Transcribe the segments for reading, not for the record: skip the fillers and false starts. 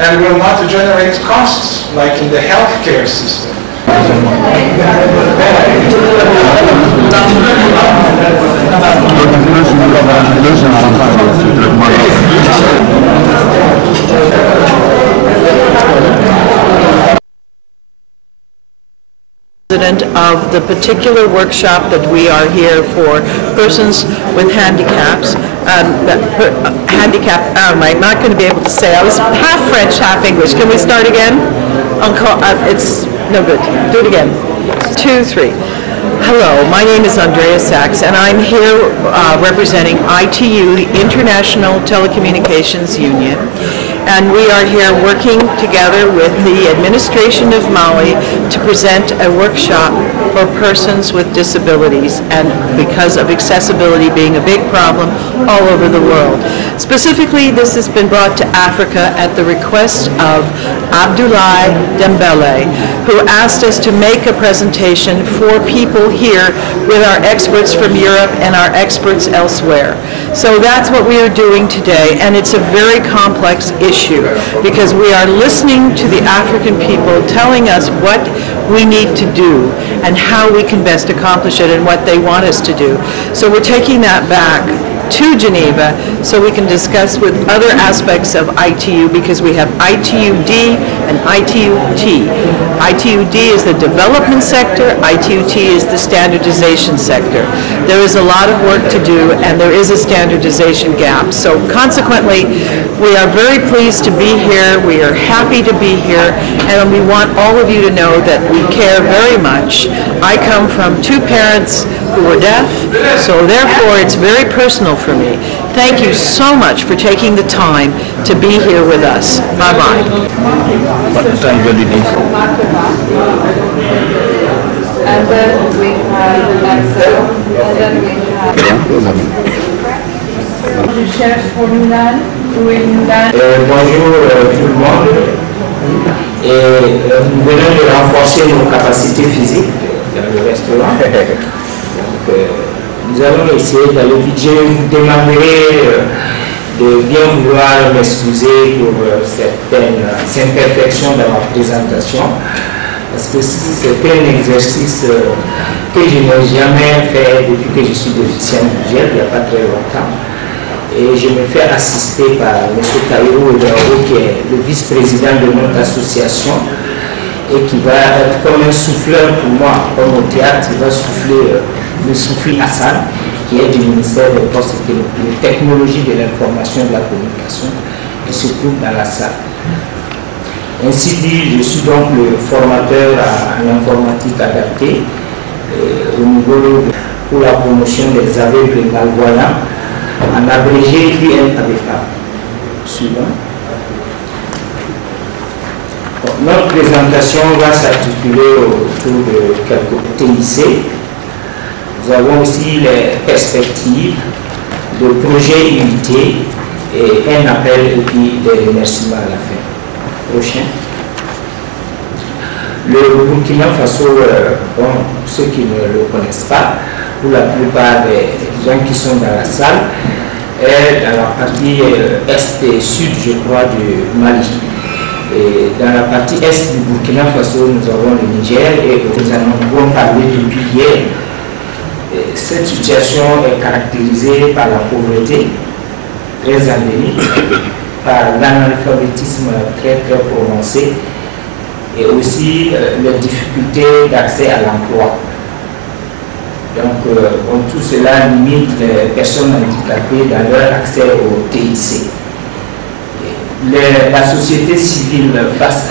and will not generate costs like in the healthcare system. Of the particular workshop that we are here for persons with handicaps. I'm not going to be able to say. I was half French, half English. Can we start again? It's no good. Do it again. 2, 3. Hello, my name is Andrea Sachs, and I'm here representing ITU, the International Telecommunications Union. And we are here working together with the administration of Mali to present a workshop for persons with disabilities, and because of accessibility being a big problem all over the world. Specifically, this has been brought to Africa at the request of Abdoulaye Dembélé, who asked us to make a presentation for people here with our experts from Europe and our experts elsewhere. So that's what we are doing today, and it's a very complex issue because we are listening to the African people telling us what we need to do and how we can best accomplish it and what they want us to do. So we're taking that back to Geneva so we can discuss with other aspects of ITU, because we have ITU-D and ITU-T. ITU-D is the development sector, ITU-T is the standardization sector. There is a lot of work to do, and there is a standardization gap. So consequently, we are very pleased to be here, we are happy to be here, and we want all of you to know that we care very much. I come from 2 parents who were deaf, so therefore it's very personal for me. Thank you so much for taking the time to be here with us. Bye-bye. And then we have the next and then we have je cherche pour Mulan. Bonjour tout le monde. Nous venons de renforcer nos capacités physiques dans le restaurant. Nous allons essayer d'aller vite. Je vous demanderai de bien vouloir m'excuser pour certaines imperfections dans ma présentation, parce que c'est un exercice que je n'ai jamais fait depuis que je suis déficient visuel, il n'y a pas très longtemps. Et je me fais assister par M. Taïro Ouedraogo, qui est le vice-président de notre association et qui va être comme un souffleur pour moi. Comme au théâtre, il va souffler le Soufi Hassan, qui est du ministère des Postes et des Technologies de l'Information et de la Communication, qui se trouve dans la salle. Ainsi dit, je suis donc le formateur en informatique adaptée au niveau pour la promotion des aveugles et malvoyants, en abrégé QNABFA. Suivant. Bon, notre présentation va s'articuler autour de quelques TIC. Nous avons aussi les perspectives de projets unités et un appel et puis des remerciements à la fin. Prochain. Le Burkina Faso, bon, ceux qui ne le connaissent pas, pour la plupart des gens qui sont dans la salle, est dans la partie est et sud, je crois, du Mali. Et dans la partie est du Burkina Faso, nous avons le Niger et nous en avons parlé depuis hier. Et cette situation est caractérisée par la pauvreté très endémique, par l'analphabétisme très prononcé et aussi les difficultés d'accès à l'emploi. Donc, tout cela limite les personnes handicapées dans leur accès au TIC. La société civile, face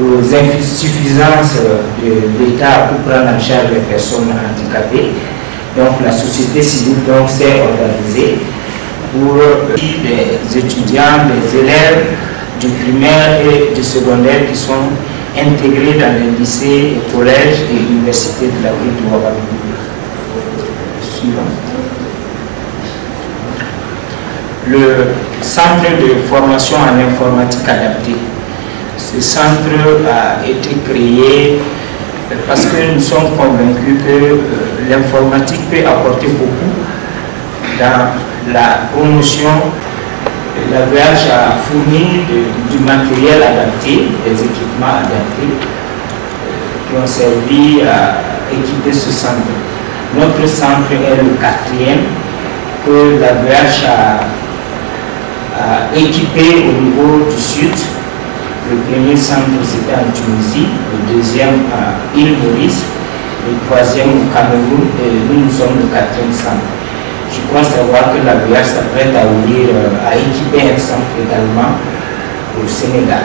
aux insuffisances de l'État pour prendre en charge les personnes handicapées, donc la société civile s'est organisée pour les étudiants, les élèves du primaire et du secondaire qui sont intégrés dans les lycées, collèges et universités de la ville de Ouagadougou. Suivant. Le centre de formation en informatique adaptée. Ce centre a été créé parce que nous sommes convaincus que l'informatique peut apporter beaucoup dans la promotion l'AVH a fourni du matériel adapté, des équipements adaptés qui ont servi à équiper ce centre. Notre centre est le 4e que l'AVH a équipé au niveau du sud. Le premier centre c'était en Tunisie, le deuxième à Île-Maurice, le troisième au Cameroun et nous sommes le 4e centre. Je crois savoir que l'AVH s'apprête à à équiper un centre également au Sénégal.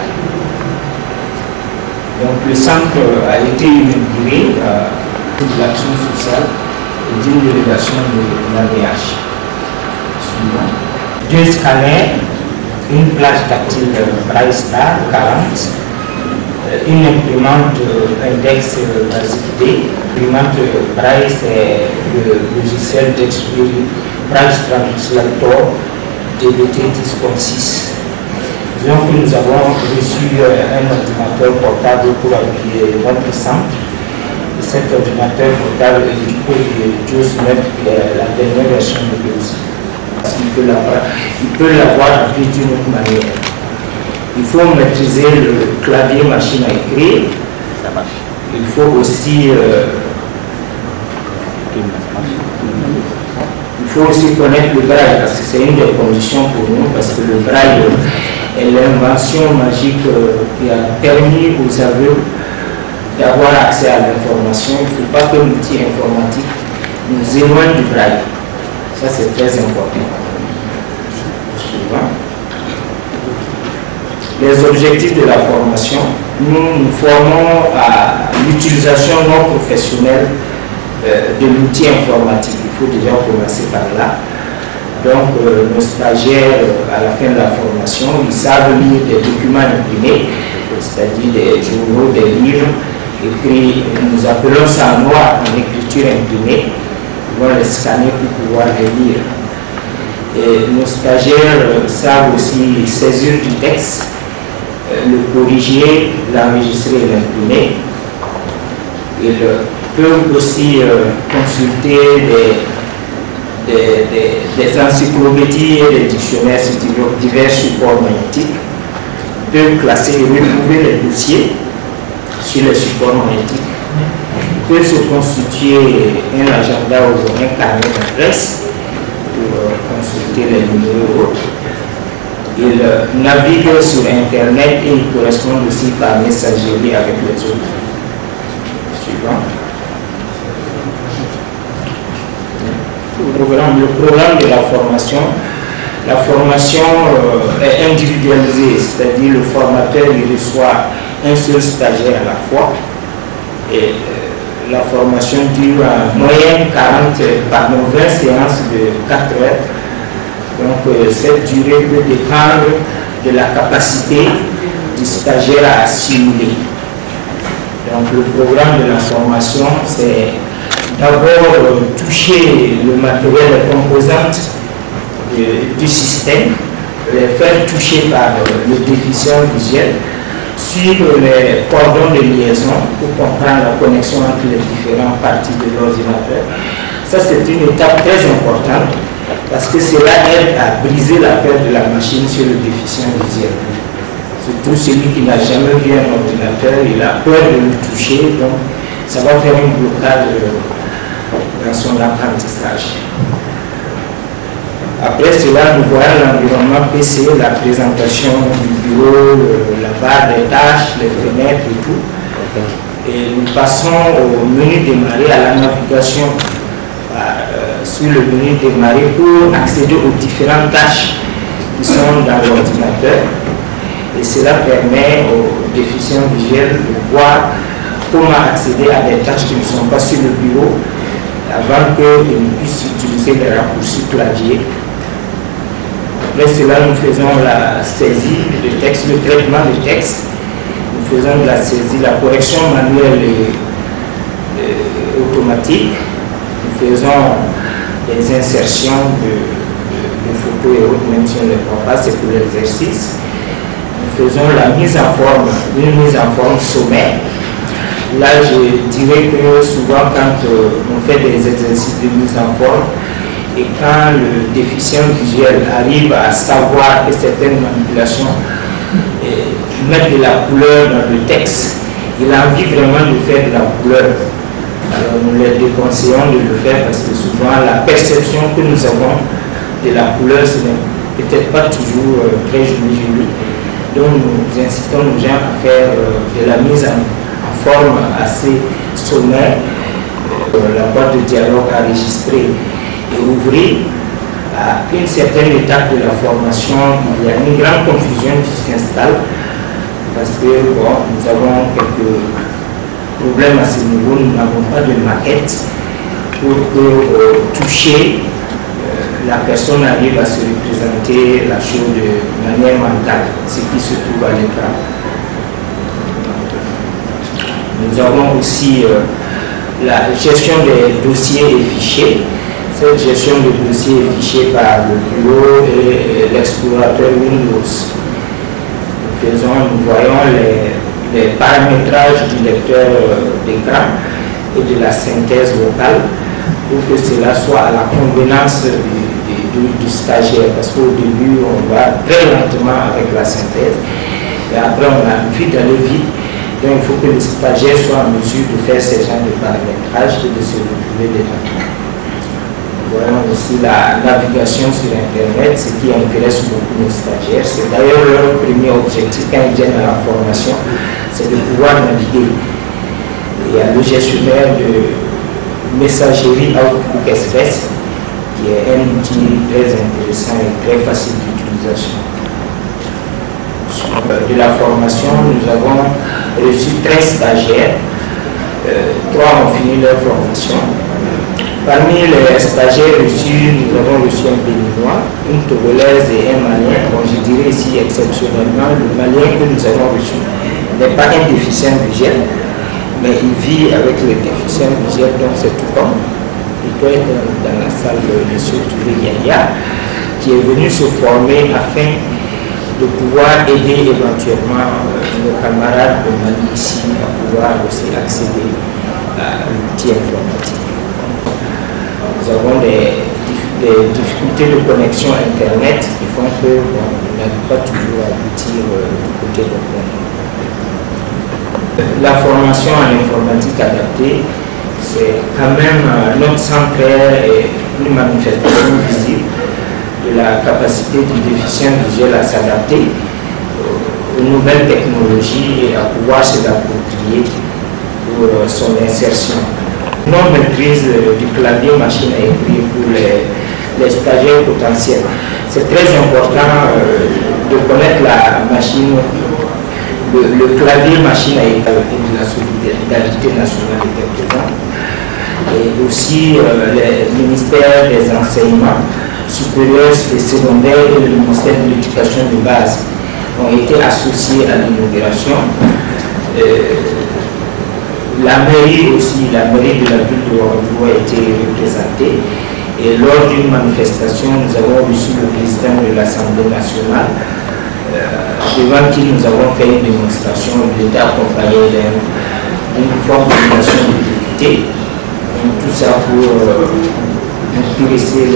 Donc le centre a été inauguré pour l'action sociale et d'une délégation de l'AVH. 2 scanners, une plage tactile Braille Star 40, une imprimante index basique D. L'imprimante Braille, c'est le logiciel d'expédition Braille Translator DBT 10.6. Disons que nous avons reçu un ordinateur portable pour appuyer notre centre. Cet ordinateur portable est équipé de JAWS 9, qui est la dernière version de JAWS. Il peut l'avoir appris d'une autre manière. Il faut maîtriser le clavier machine à écrire. Il faut aussi connaître le braille, parce que c'est une des conditions pour nous, parce que le braille est l'invention magique qui a permis aux aveugles d'avoir accès à l'information. Il ne faut pas que l'outil informatique nous éloigne du braille. Ça, c'est très important. Les objectifs de la formation, nous formons à l'utilisation non professionnelle de l'outil informatique. Il faut déjà commencer par là. Donc, nos stagiaires, à la fin de la formation, ils savent lire des documents imprimés, c'est-à-dire des journaux, des livres écrits. Nous appelons ça en noir, en écriture imprimée. Ils vont les scanner pour pouvoir les lire. Et nos stagiaires savent aussi saisir du texte, le corriger, l'enregistrer et l'imprimer. Ils peuvent aussi consulter des encyclopédies et des dictionnaires sur divers supports magnétiques. Ils peuvent classer et retrouver les dossiers sur les supports magnétiques. Ils peuvent se constituer un agenda ou un carnet d'adresse pour consulter les numéros. Ils naviguent sur Internet et ils correspondent aussi par messagerie avec les autres. Suivant. Le programme de la formation est individualisée, c'est-à-dire le formateur il reçoit un seul stagiaire à la fois. Et la formation dure en moyenne 20 séances de 4 heures. Donc cette durée peut dépendre de la capacité du stagiaire à assimiler. Donc le programme de la formation, c'est d'abord toucher le matériel, les composantes du système, les faire toucher par le déficient visuel, suivre les cordons de liaison pour comprendre la connexion entre les différentes parties de l'ordinateur. Ça, c'est une étape très importante parce que cela aide à briser la peur de la machine sur le déficient visuel. Surtout celui qui n'a jamais vu un ordinateur, il a peur de le toucher, donc ça va faire un blocage dans son apprentissage. Après cela, nous voyons l'environnement PC, la présentation du bureau, la barre des tâches, les fenêtres et tout. Et nous passons au menu démarrer, à la navigation sur le menu démarrer pour accéder aux différentes tâches qui sont dans l'ordinateur. Et cela permet aux déficients visuels de voir comment accéder à des tâches qui ne sont pas sur le bureau avant qu'ils puissent utiliser les raccourcis clavier. Après cela, nous faisons la saisie de texte, le traitement de texte. Nous faisons de la saisie, la correction manuelle et automatique. Nous faisons des insertions de photos et autres, même si on ne les prend pas, c'est pour l'exercice. Nous faisons la mise en forme, une mise en forme sommaire. Là, je dirais que souvent, quand on fait des exercices de mise en forme, Et quand le déficient visuel arrive à savoir que certaines manipulations mettent de la couleur dans le texte, il a envie vraiment de faire de la couleur. Alors nous les déconseillons de le faire parce que souvent la perception que nous avons de la couleur, ce n'est peut-être pas toujours très joli. Donc nous incitons nos gens à faire de la mise en forme assez sommaire, la boîte de dialogue enregistrée et ouvrir. À une certaine étape de la formation, il y a une grande confusion qui s'installe parce que bon, nous avons quelques problèmes à ce niveau, nous n'avons pas de maquette pour que toucher la personne arrive à se représenter la chose de manière mentale, ce qui se trouve à l'écran. Nous avons aussi la gestion des dossiers et fichiers. Cette gestion de dossiers est fichée par le bureau et l'explorateur Windows. Nous voyons les paramétrages du lecteur d'écran et de la synthèse vocale pour que cela soit à la convenance du stagiaire. Parce qu'au début, on va très lentement avec la synthèse et après, on a envie d'aller vite. Donc, il faut que le stagiaire soit en mesure de faire ce genre de paramétrage et de se retrouver dedans. Voyons aussi la navigation sur Internet, ce qui intéresse beaucoup nos stagiaires. C'est d'ailleurs leur premier objectif quand ils viennent à la formation, c'est de pouvoir naviguer. Il y a le gestionnaire de messagerie Outlook Express, qui est un outil très intéressant et très facile d'utilisation. De la formation, nous avons reçu 13 stagiaires, 3 ont fini leur formation. Parmi les stagiaires reçus, nous avons reçu un Béninois, une Togolaise et un Malien. Bon, je dirais ici exceptionnellement, le Malien que nous avons reçu n'est pas un déficient visuel, mais il vit avec le déficient visuel, donc c'est tout comme. Il doit être dans la salle de M. Touré Yaya, qui est venu se former afin de pouvoir aider éventuellement nos camarades de Mali ici à pouvoir aussi accéder à l'outil informatique. Nous avons des difficultés de connexion Internet qui font que on n'arrive pas toujours à aboutir du côté de la formation en informatique adaptée, c'est quand même notre centre et une manifestation visible de la capacité du déficient visuel à s'adapter aux nouvelles technologies et à pouvoir se l'approprier pour son insertion. Non-maîtrise du clavier machine à écrire pour les stagiaires potentiels. C'est très important de connaître la machine, le clavier machine à écrire de la solidarité nationale était présent. Et aussi le ministère des enseignements supérieurs et secondaires et le ministère de l'éducation de base ont été associés à l'inauguration. La mairie aussi, la mairie de la ville de Ouagadougou a été représentée et lors d'une manifestation, nous avons reçu le président de l'Assemblée nationale devant qui nous avons fait une démonstration. Il était accompagné d'une forte délégation de députés. Tout ça pour intéresser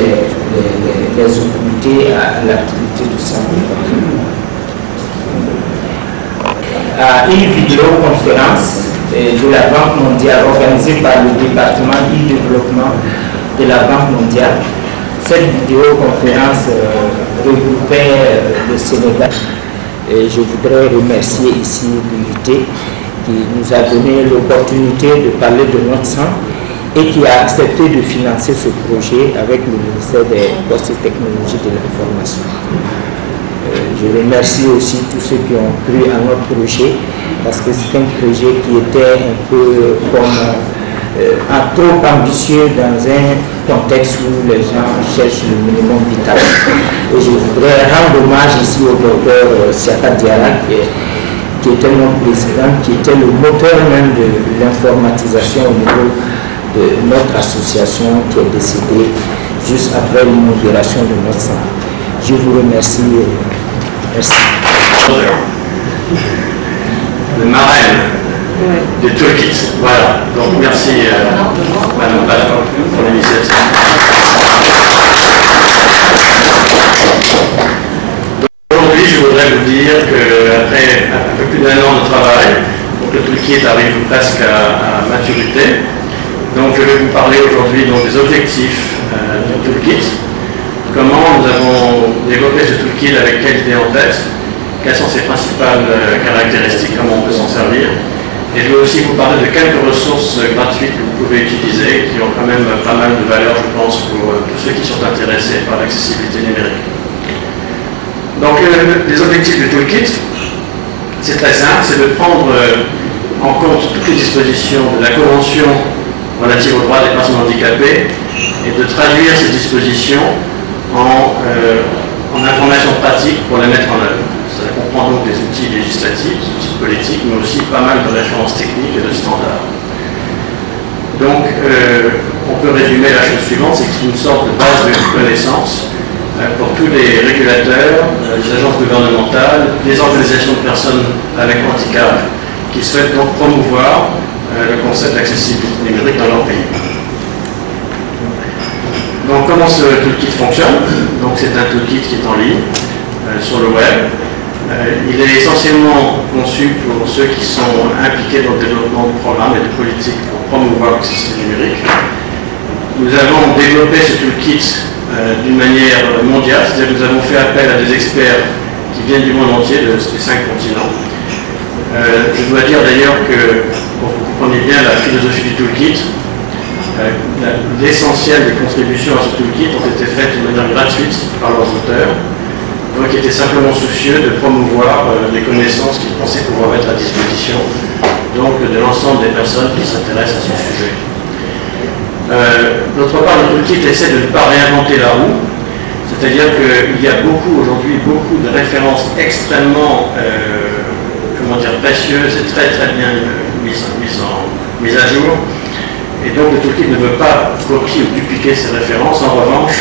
les autorités à l'activité du centre. À une vidéoconférence de la Banque mondiale organisée par le département e-développement de la Banque mondiale. Cette vidéoconférence regroupait le Sénégal. Et je voudrais remercier ici l'unité qui nous a donné l'opportunité de parler de notre centre et qui a accepté de financer ce projet avec le ministère des Postes et Technologies de l'Information. Je remercie aussi tous ceux qui ont cru à notre projet parce que c'est un projet qui était un peu comme trop ambitieux dans un contexte où les gens cherchent le minimum vital. Et je voudrais rendre hommage ici au docteur Siaka Diarra qui était mon président, qui était le moteur même de l'informatisation au niveau de notre association qui est décédée juste après l'inauguration de notre centre. Je vous remercie. Merci. Le marraine de Toolkit. Voilà. Donc merci Madame Palatin pour l'initiative. voudrais vous dire qu'après un peu plus d'1 an de travail, le toolkit arrive presque à maturité. Donc je vais vous parler aujourd'hui des objectifs du toolkit, comment nous avons développé ce toolkit, avec quelle idée en tête, quelles sont ses principales caractéristiques, comment on peut s'en servir. Et je vais aussi vous parler de quelques ressources gratuites que vous pouvez utiliser, qui ont quand même pas mal de valeur, je pense, pour tous ceux qui sont intéressés par l'accessibilité numérique. Donc les objectifs du toolkit, c'est très simple, c'est de prendre en compte toutes les dispositions de la Convention relative aux droits des personnes handicapées et de traduire ces dispositions en informations pratiques pour les mettre en œuvre. Ça comprend donc des outils législatifs, des outils politiques, mais aussi pas mal de références techniques et de standards. Donc, on peut résumer la chose suivante, c'est que c'est une sorte de base de connaissances pour tous les régulateurs, les agences gouvernementales, les organisations de personnes avec handicap qui souhaitent donc promouvoir le concept d'accessibilité numérique dans leur pays. Donc, comment ce toolkit fonctionne? Donc, c'est un toolkit qui est en ligne sur le web. Il est essentiellement conçu pour ceux qui sont impliqués dans le développement de programmes et de politiques pour promouvoir l'accessibilité numérique. Nous avons développé ce toolkit d'une manière mondiale, c'est-à-dire que nous avons fait appel à des experts qui viennent du monde entier, des 5 continents. Je dois dire d'ailleurs que, pour que vous compreniez bien la philosophie du toolkit, l'essentiel des contributions à ce toolkit ont été faites de manière gratuite par leurs auteurs, donc ils étaient simplement soucieux de promouvoir les connaissances qu'ils pensaient pouvoir mettre à disposition, donc de l'ensemble des personnes qui s'intéressent à ce sujet. D'autre part, le toolkit essaie de ne pas réinventer la roue, c'est-à-dire qu'il y a aujourd'hui beaucoup de références extrêmement précieuses et très bien mises à jour. Et donc le toolkit ne veut pas copier ou dupliquer ces références. En revanche,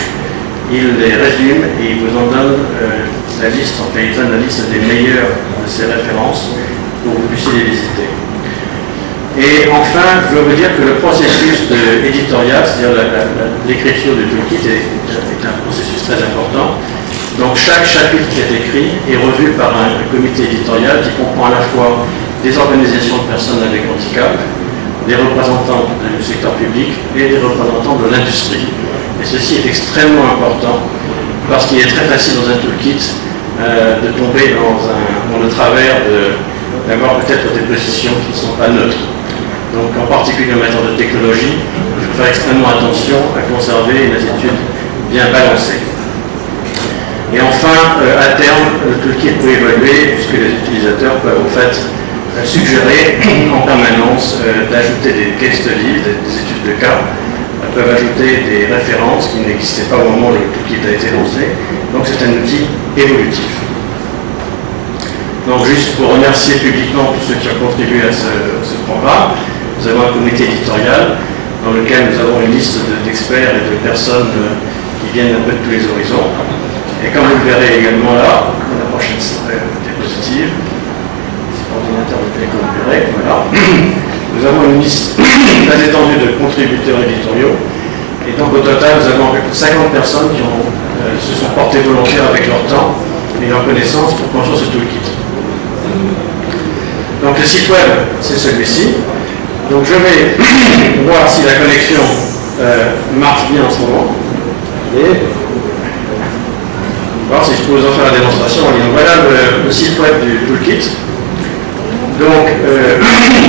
il les résume et il vous en donne la liste, enfin il donne la liste des meilleures de ces références pour que vous puissiez les visiter. Et enfin, je veux vous dire que le processus éditorial, c'est-à-dire l'écriture du toolkit, est un processus très important. Donc chaque chapitre qui est écrit est revu par un comité éditorial qui comprend à la fois des organisations de personnes avec handicap, des représentants du secteur public et des représentants de l'industrie. Et ceci est extrêmement important parce qu'il est très facile dans un toolkit de tomber dans le travers d'avoir peut-être des positions qui ne sont pas neutres. Donc en particulier en matière de technologie, il faut faire extrêmement attention à conserver une attitude bien balancée. Et enfin, à terme, le toolkit peut évoluer puisque les utilisateurs peuvent en fait suggérer en permanence d'ajouter des case studies, des études de cas, peuvent ajouter des références qui n'existaient pas au moment où le toolkit a été lancé. Donc c'est un outil évolutif. Donc juste pour remercier publiquement tous ceux qui ont contribué à ce programme, nous avons un comité éditorial dans lequel nous avons une liste d'experts et de personnes qui viennent un peu de tous les horizons. Et comme vous le verrez également là, la prochaine diapositive, ordinateur de télécoopéré, voilà. Nous avons une liste très étendue de contributeurs éditoriaux. Et donc au total, nous avons plus de 50 personnes qui se sont portées volontaires avec leur temps et leur connaissance pour construire ce toolkit. Donc le site web, c'est celui-ci. Donc je vais voir si la connexion marche bien en ce moment. Et voir si je peux vous en faire la démonstration en ligne. Voilà le site web du toolkit. Donc,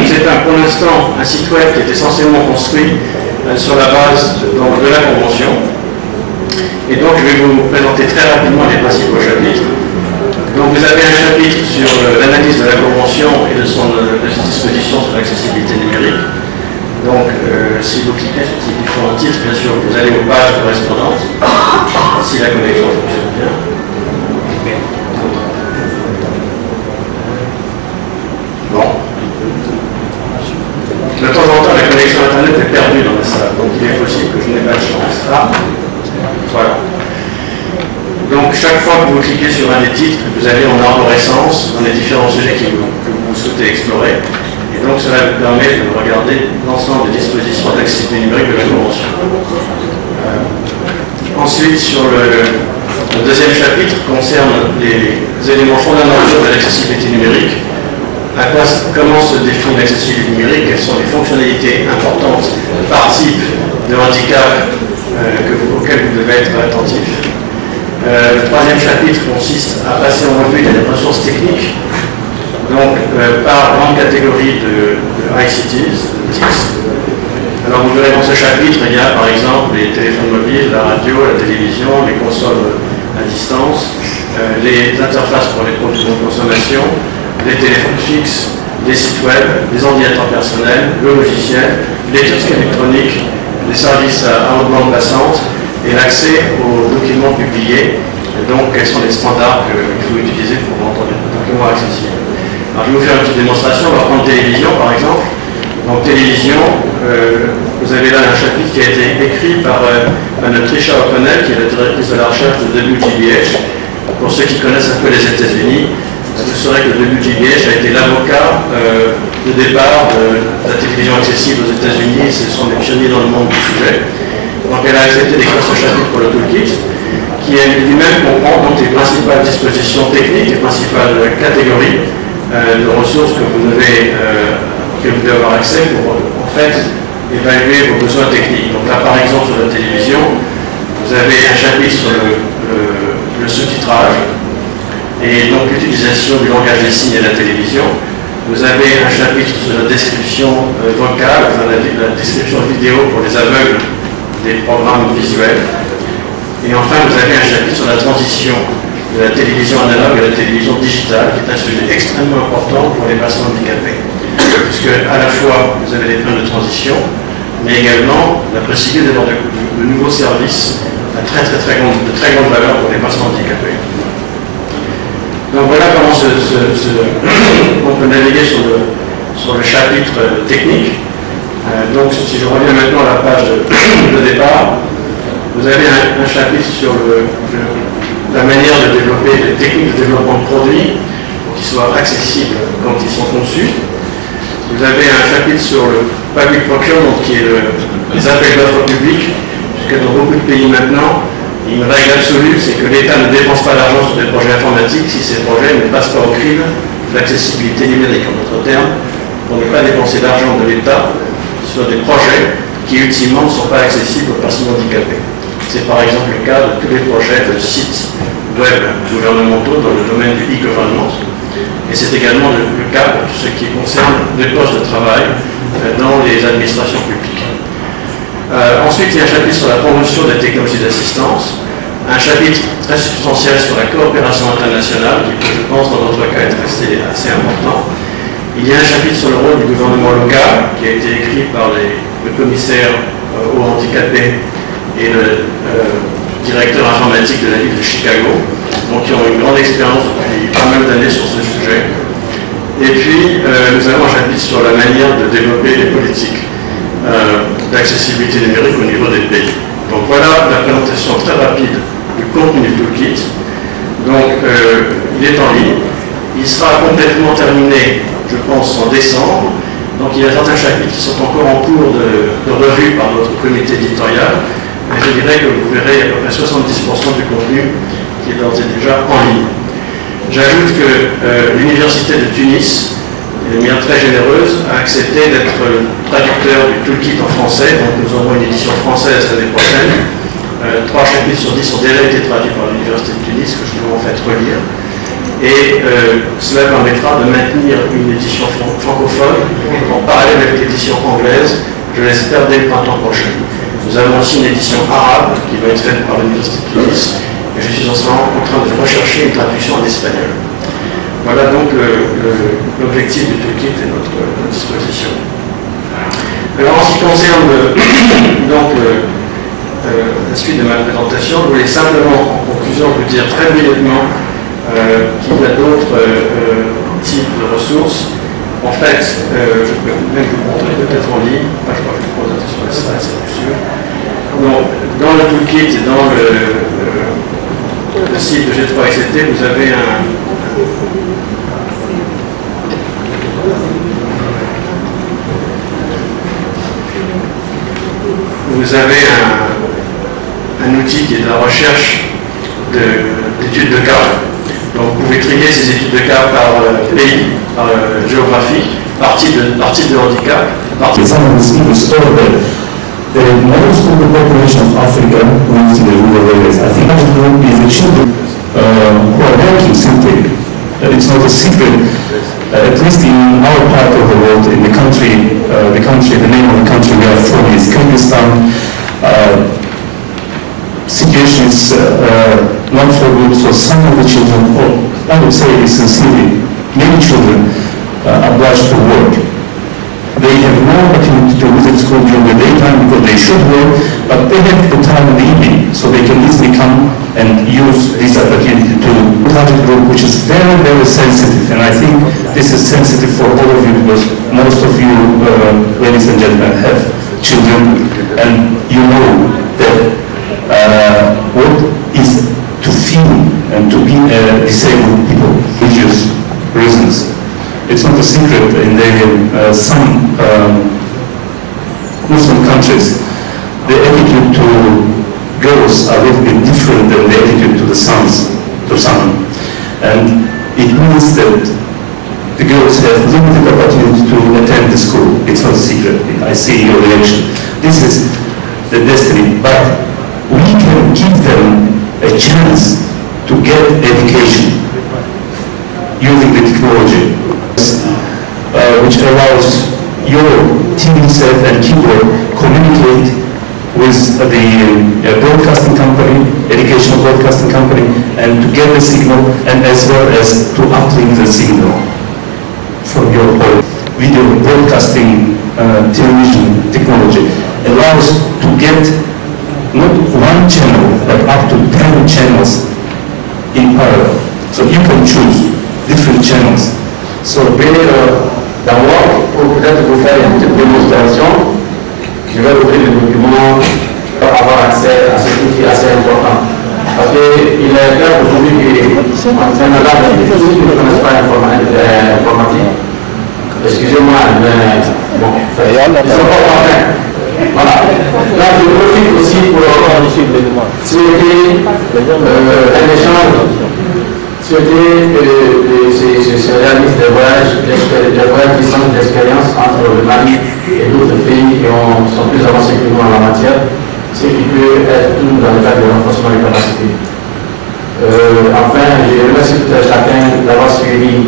c'est pour l'instant un site web qui est essentiellement construit sur la base de la Convention. Et donc, je vais vous présenter très rapidement les principaux chapitres. Donc, vous avez un chapitre sur l'analyse de la Convention et de ses dispositions sur l'accessibilité numérique. Donc, si vous cliquez sur ces différents titres, bien sûr, vous allez aux pages correspondantes, si la connexion fonctionne bien. Bon. De temps en temps, la connexion Internet est perdue dans la salle, donc il est possible que je n'ai pas de chance. Ah, voilà. Donc, chaque fois que vous cliquez sur un des titres, vous allez en arborescence dans les différents sujets que vous souhaitez explorer. Et donc, cela vous permet de regarder l'ensemble des dispositions d'accessibilité numérique de la Convention. Ensuite, sur Le deuxième chapitre concerne les éléments fondamentaux de l'accessibilité numérique. Comment se définit l'accessibilité numérique, quelles sont les fonctionnalités importantes par type de handicap auxquelles vous devez être attentif. Le troisième chapitre consiste à passer en revue les ressources techniques, donc par grande catégorie de ICTs, de TICs. Alors vous verrez dans ce chapitre, il y a par exemple les téléphones mobiles, la radio, la télévision, les consoles à distance, les interfaces pour les produits de consommation, les téléphones fixes, les sites web, les ordinateurs personnels, le logiciel, les kiosques électroniques, les services à haute bande passante et l'accès aux documents publiés. Et donc, quels sont les standards qu'il faut utiliser pour rendre les documents accessibles. Alors, je vais vous faire une petite démonstration. On va prendre télévision, par exemple. Donc, télévision, vous avez là un chapitre qui a été écrit par Mme Tricia O'Connell, qui est la directrice de la recherche de WGBH. Pour ceux qui connaissent un peu les États-Unis, vous saurez que le WGBH a été l'avocat de départ de la télévision accessible aux États-Unis. Ce sont des pionniers dans le monde du sujet. Donc elle a accepté d'écrire ce chapitre pour le toolkit, qui lui-même comprend donc les principales dispositions techniques, les principales catégories de ressources que vous devez avoir accès pour en fait évaluer vos besoins techniques. Donc là par exemple sur la télévision, vous avez un chapitre sur le sous-titrage, et donc l'utilisation du langage des signes à la télévision. Vous avez un chapitre sur la description vocale, enfin la description vidéo pour les aveugles des programmes visuels. Et enfin, vous avez un chapitre sur la transition de la télévision analogue à la télévision digitale, qui est un sujet extrêmement important pour les personnes handicapées. Puisque à la fois, vous avez les plans de transition, mais également la possibilité d'avoir de nouveaux services de très grande valeur pour les personnes handicapées. Donc voilà comment on peut naviguer sur le chapitre technique. Donc si je reviens maintenant à la page de départ, vous avez un chapitre sur la manière de développer les techniques de développement de produits pour qu'ils soient accessibles quand ils sont conçus. Vous avez un chapitre sur le public procurement qui est les appels d'offres publics, puisque dans beaucoup de pays maintenant, une règle absolue, c'est que l'État ne dépense pas d'argent sur des projets informatiques si ces projets ne passent pas au crible de l'accessibilité numérique. En d'autres termes, pour ne pas dépenser d'argent de l'État sur des projets qui ultimement ne sont pas accessibles aux personnes handicapées. C'est par exemple le cas de tous les projets de sites web gouvernementaux dans le domaine du e-government. Et c'est également le cas pour tout ce qui concerne les postes de travail dans les administrations publiques. Ensuite, il y a un chapitre sur la promotion des technologies d'assistance, un chapitre très substantiel sur la coopération internationale, qui, je pense, dans notre cas, est assez important. Il y a un chapitre sur le rôle du gouvernement local, qui a été écrit par le commissaire aux handicapés et le directeur informatique de la ville de Chicago, donc qui ont une grande expérience depuis pas mal d'années sur ce sujet. Et puis, nous avons un chapitre sur la manière de développer les politiques d'accessibilité numérique au niveau des pays. Donc voilà la présentation très rapide du contenu du toolkit. Donc il est en ligne. Il sera complètement terminé, je pense, en décembre. Donc il y a certains chapitres qui sont encore en cours de revue par notre comité éditorial. Mais je dirais que vous verrez à peu près 70% du contenu qui est d'ores et déjà en ligne. J'ajoute que l'Université de Tunis, de manière très généreuse, a accepté d'être traducteur du toolkit en français. Donc nous aurons une édition française l'année prochaine. 3 chapitres sur 10 ont déjà été traduits par l'Université de Tunis, que je vais en fait relire. Et cela permettra de maintenir une édition francophone en parallèle avec l'édition anglaise, je l'espère, dès le printemps prochain. Nous avons aussi une édition arabe qui va être faite par l'Université de Tunis. Et je suis en train de rechercher une traduction en espagnol. Voilà donc l'objectif du toolkit et notre disposition. Alors en ce qui concerne donc, la suite de ma présentation, je voulais simplement, en conclusion, vous dire très brièvement qu'il y a d'autres types de ressources. En fait, je peux même vous montrer peut-être en ligne, enfin, je crois que je vous présenter sur la slide, c'est plus sûr. Donc, dans le toolkit et dans le site de G3XT, vous avez un outil qui est de la recherche de études de cas. Donc vous pouvez trier ces études de cas par pays, par géographie, par type de handicap. Some of the speakers told that most of the population of Africa lives in the rural areas. I think that is the children who are working simply. It's not a secret. At least in our part of the world, in the country, the name of the country we are from is Kyrgyzstan. Situation is not so good, so some of the children, or I would say sincerely, many children are obliged to work. They have no opportunity to visit school during the daytime because they should work, but they have the time in the evening, so they can easily come and use this opportunity to target group, which is very, very sensitive. And I think this is sensitive for all of you because most of you, ladies and gentlemen, have children, and you know that what is to feel and to be disabled people, religious reasons. It's not a secret in some Muslim countries, the attitude to girls are a little bit different than the attitude to the sons, and it means that the girls have limited opportunity to attend the school. It's not a secret. I see your reaction. This is the destiny, but we can give them a chance to get education using the technology, which allows your TV set and keyboard communicate with the broadcasting company, educational broadcasting company, and to get the signal, and as well as to uplink the signal from your home. Video broadcasting television technology allows to get not one channel, but up to 10 channels in parallel. So you can choose different channels. So, d'abord, pour peut-être vous faire une petite démonstration, je vais ouvrir le document pour avoir accès à ce qui est assez important. Parce qu'il est clair aujourd'hui qu'en Canada, il y a des choses qui ne connaissent pas l'informatique. Excusez-moi, mais bon, ils ne sont pas parfaits. Voilà. Là, je profite aussi pour souhaiter un échange, souhaiter que se réalisent des voyages qui sont d'expérience entre le Mali et d'autres pays qui sont plus avancés que nous en la matière, ce qui peut être tout dans le cadre de renforcement des capacités. Enfin, je remercie tout à chacun d'avoir suivi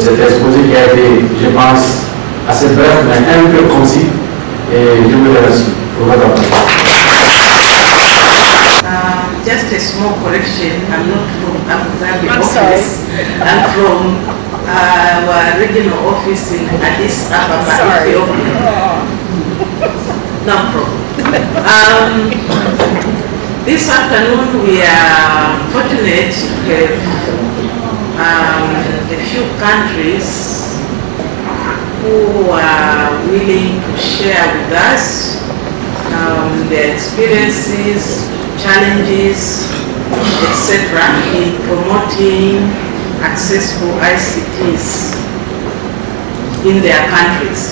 cet exposé qui a été, je pense, assez bref, mais un peu concis. Et je vous remercie pour votre attention. Just a small correction. I'm not from Abu Dhabi office. I'm from our regional office in Addis Ababa, Ethiopia. No problem. This afternoon we are fortunate to have a few countries who are willing to share with us their experiences, challenges, etc. in promoting accessible ICTs in their countries.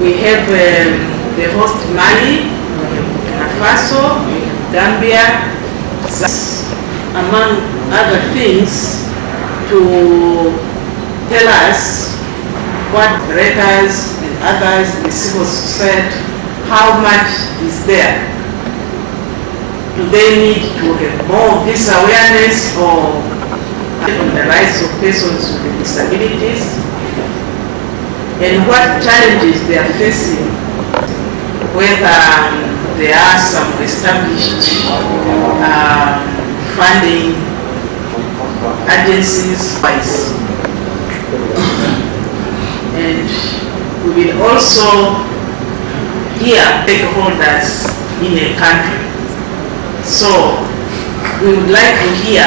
We have the host Mali, we have Burkina Faso, we have Gambia, among other things, to tell us what operators and others in the civil society, how much is there? Do they need to have more of this awareness or on the rights of persons with disabilities? And what challenges they are facing, whether there are some established funding agencies, and we will also hear stakeholders in a country. So we would like to hear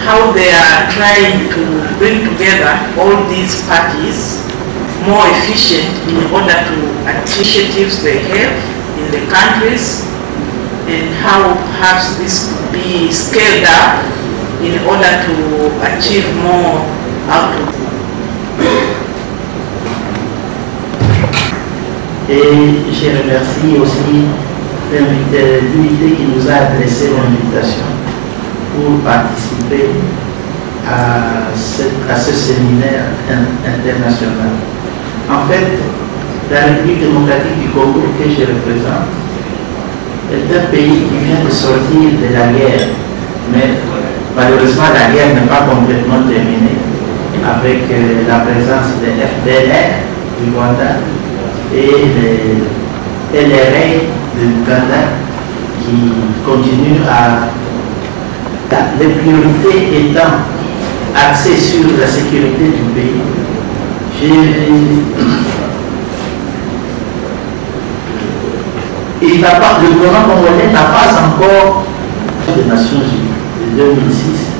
how they are trying to bring together all these parties more efficient in order to initiatives they have in the countries, and how perhaps this could be scaled up in order to achieve more output. Et je remercie aussi l'invité qui nous a adressé l'invitation. pour participer à ce séminaire international. En fait, la République démocratique du Congo que je représente est un pays qui vient de sortir de la guerre, mais malheureusement la guerre n'est pas complètement terminée avec la présence des FDLR du Rwanda et les LRA de l'Ouganda qui continuent à... Les priorités étant axées sur la sécurité du pays. Le gouvernement congolais n'a pas encore, des Nations Unies de 2006,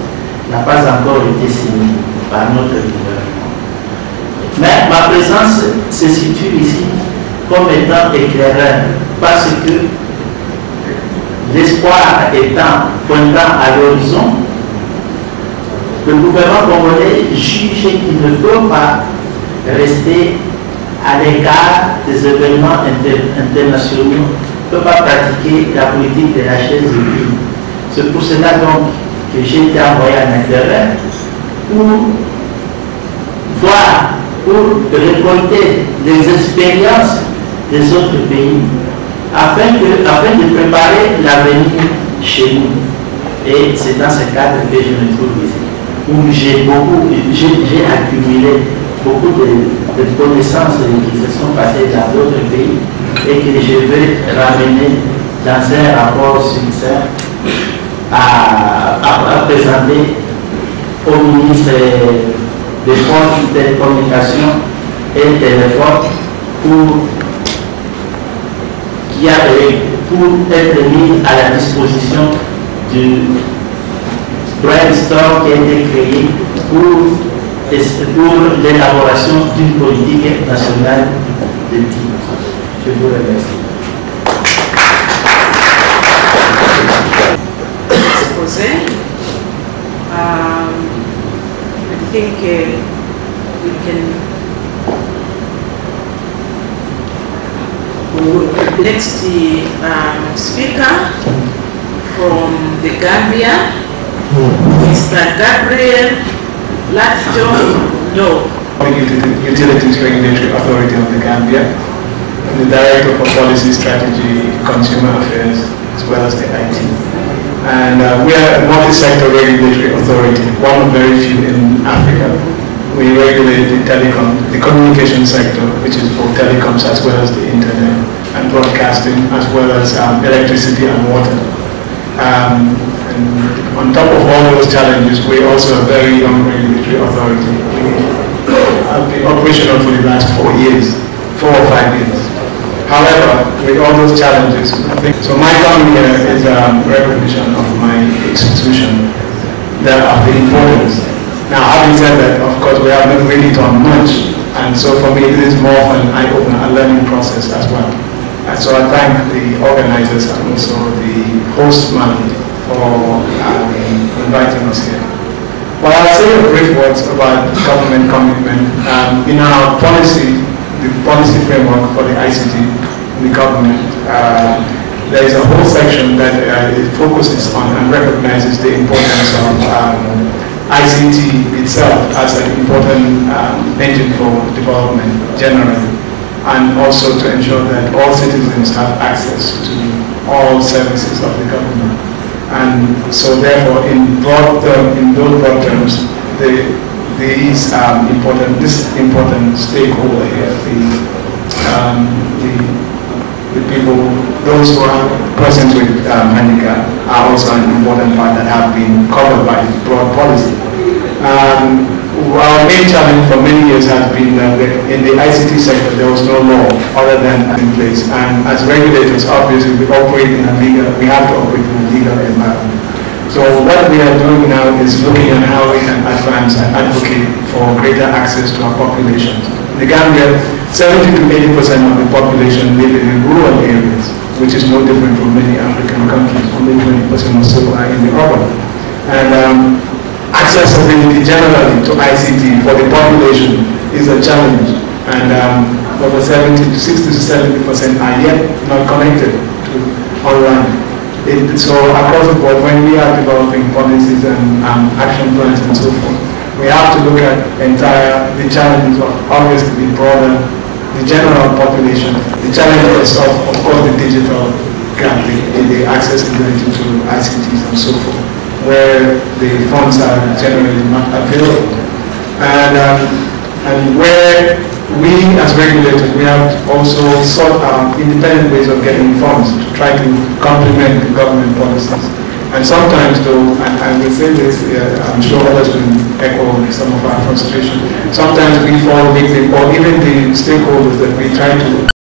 n'a pas encore été signé par notre gouvernement. Mais ma présence se situe ici comme étant éclaireur, parce que l'espoir étant pointant à l'horizon, le gouvernement congolais juge qu'il ne peut pas rester à l'égard des événements internationaux, ne peut pas pratiquer la politique de la chaise vide. C'est pour cela donc que j'ai été envoyé à l'intérieur pour voir, pour récolter les expériences des autres pays, afin de préparer l'avenir chez nous. Et c'est dans ce cadre que je me trouve ici, où j'ai accumulé beaucoup de connaissances qui se sont passées dans d'autres pays et que je vais ramener dans un rapport succinct à présenter au ministre des Postes, des Communications et Téléphone pour être mis à la disposition du brainstorm qui a été créé pour l'élaboration d'une politique nationale de type. Je vous remercie. I think we can. Next speaker from the Gambia, Mr. Gabriel Latjo. Utilities Regulatory Authority of the Gambia, and the Director for Policy Strategy, Consumer Affairs, as well as the IT. And we are a multi-sector regulatory authority, one of very few in Africa. We regulate the communication sector, which is both telecoms as well as the internet, and broadcasting, as well as electricity and water. And on top of all those challenges, we also a very young regulatory authority. We have been operational for the last 4 years, 4 or 5 years. However, with all those challenges, so my coming here is a recognition of my institution, that of the importance. Now, having said that, of course, we haven't really done much, and so for me, it is more of an eye-opener, a learning process as well. And so I thank the organizers and also the host man for inviting us here. Well, I'll say a brief words about government commitment. In our policy, the policy framework for the ICT in the government, there is a whole section that it focuses on and recognizes the importance of ICT itself as an important engine for development generally, and also to ensure that all citizens have access to all services of the government. And so therefore, in those broad terms, this important stakeholder here, the people, those who are persons with handicap, are also an important part that have been covered by this broad policy. Our main challenge for many years has been that in the ICT sector there was no law other than in place, and as regulators, obviously we have to operate in a legal environment. So what we are doing now is looking at how we can advance and advocate for greater access to our populations. In the Gambia, 70 to 80% of the population live in rural areas, which is no different from many African countries. Only 20% or so are in the urban. And accessibility generally to ICT for the population is a challenge. And over 60 to 70% are yet not connected to online. So across the board, when we are developing policies and action plans and so forth, we have to look at the challenges of always the broader, the general population, the challenges of course, the digital gap, the accessibility to ICTs and so forth, where the funds are generally not available. And where we as regulators, we have also sought out independent ways of getting funds to try to complement the government policies. And sometimes though, and I will say this, I'm sure others will echo some of our frustration, sometimes we fall victim, or even the stakeholders that we try to